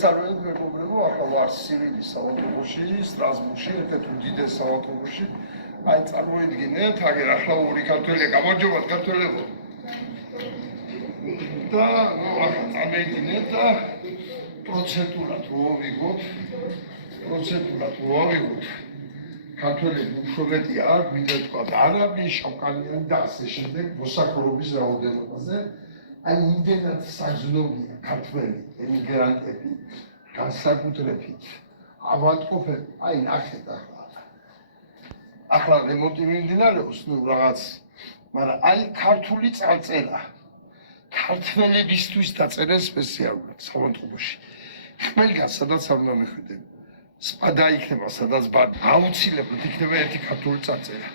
Sarı'nın problemi var sivil savunması, Strasbourg'u, Petrudi'de savunması. Ay Sarı'nın yine tağır ahla uri kartole, kabarcıbat kartole bu. Da Amerika'nın da prosedura tuovigot, kartole bu şoveti ar, millet kadar bir şapkanın dersi şimdi bu sakrobiz raudemazı. Ay internet sajnologiya kartveli emigrantები განსაკუთრებით ავადმყოფები აი ნახეთ ახლა რემონტი მიმდინარეობს ნუ რაღაც მაგრამ აი ქართული წარწერა ქართველებისთვის დაწერენ სპეციალურად სამონტყუში ხმელგან სადაც არ უნდა მიხვიდენ სპადა იქნება სადაც აუცილებლად იქნება ერთი ქართული წარწერა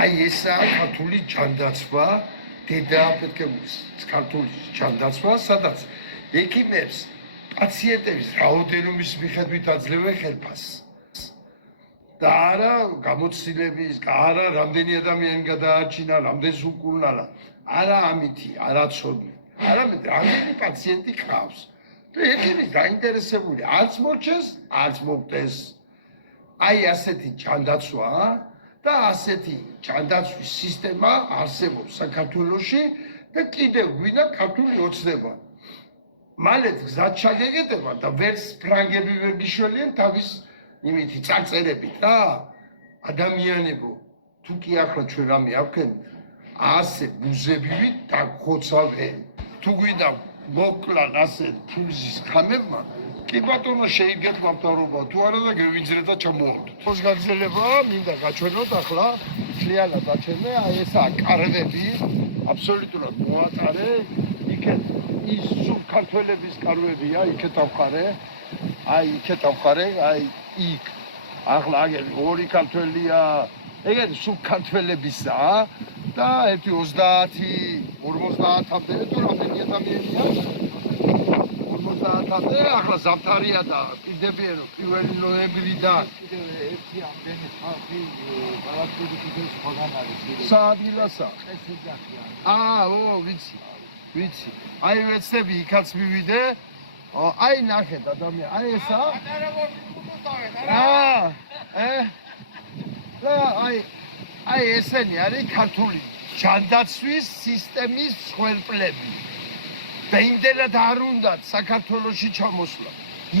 აი ესაა ქართული ჯანდაცვა დედა პეტრკემუს ქართული ჯანდაცვა სადაც ექიმებს პაციენტების რაოდენობის მიხედვით აძლევენ ხელფასს და არა გამოცდილების არა რამდენი ადამიანი გადაარჩინა რამდენს უკურნალა არა ამითი არა ცოდნი არამედ რამდენი პაციენტი ყავს და ექიმი დაინტერესებული არც მოჩეს არც მოგდეს აი ასეთი ჯანდაცვა და ასეთი ჯანდაცვის სისტემა არსებობს საქართველოში და კიდევ გვინდა ქართული ოცნება. მალე გზად ჩაგეკეტება და ვერც ფრანგები ვერ გიშველიან თავის იმითი წარწერებით რა. ადამიანებო, თუ კი ახლა ჩვენ რამე ავქენთ, ასე მუზებივით დაგხოცავენ. თუ გვინდა მოკლან ასე ფულზის ხამებმა კი ბატონო შეიძლება მთავრობა თუ არა და გევიძრეთ და ჩამოვარდოთ. ეს გაგზელება მინდა გაჩვენოთ ახლა მთლიანად დაჩენე აი ესაა კარვები აბსოლუტურად მოატარე იქეთ ის სულ ქართველების კარვებია იქეთ ავხარე აი იქეთ ავხარე აი იქ ახლა აგერ ორი ქართველია ეგეთი სულ ქართველებისაა და ერთი 30-50-მდე თუ რამდენი ადამიანია და ახლა ზაფთარია და პირდებიან 1 ნოემბრიდან კიდევ ერთი ამდენი ხალხი ბალატები კიდევ სხვაგან არის სადილასა ვიცი აი ვეცდები იქაც მივიდე აი ნახეთ ადამიანი აი ესა აი ესენი არის ქართული ჯანდაცვის სისტემის მსხვერპლები და იმდენად არ უნდათ საქართველოში ჩამოსვლა.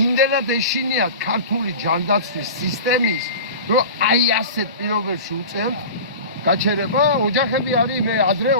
იმდენად ეშინიათ ქართული ჯანდაცვის სისტემის, რომ აი ასეთ პირობებში უწევთ გაჩერება, ოჯახები არის მე ადრე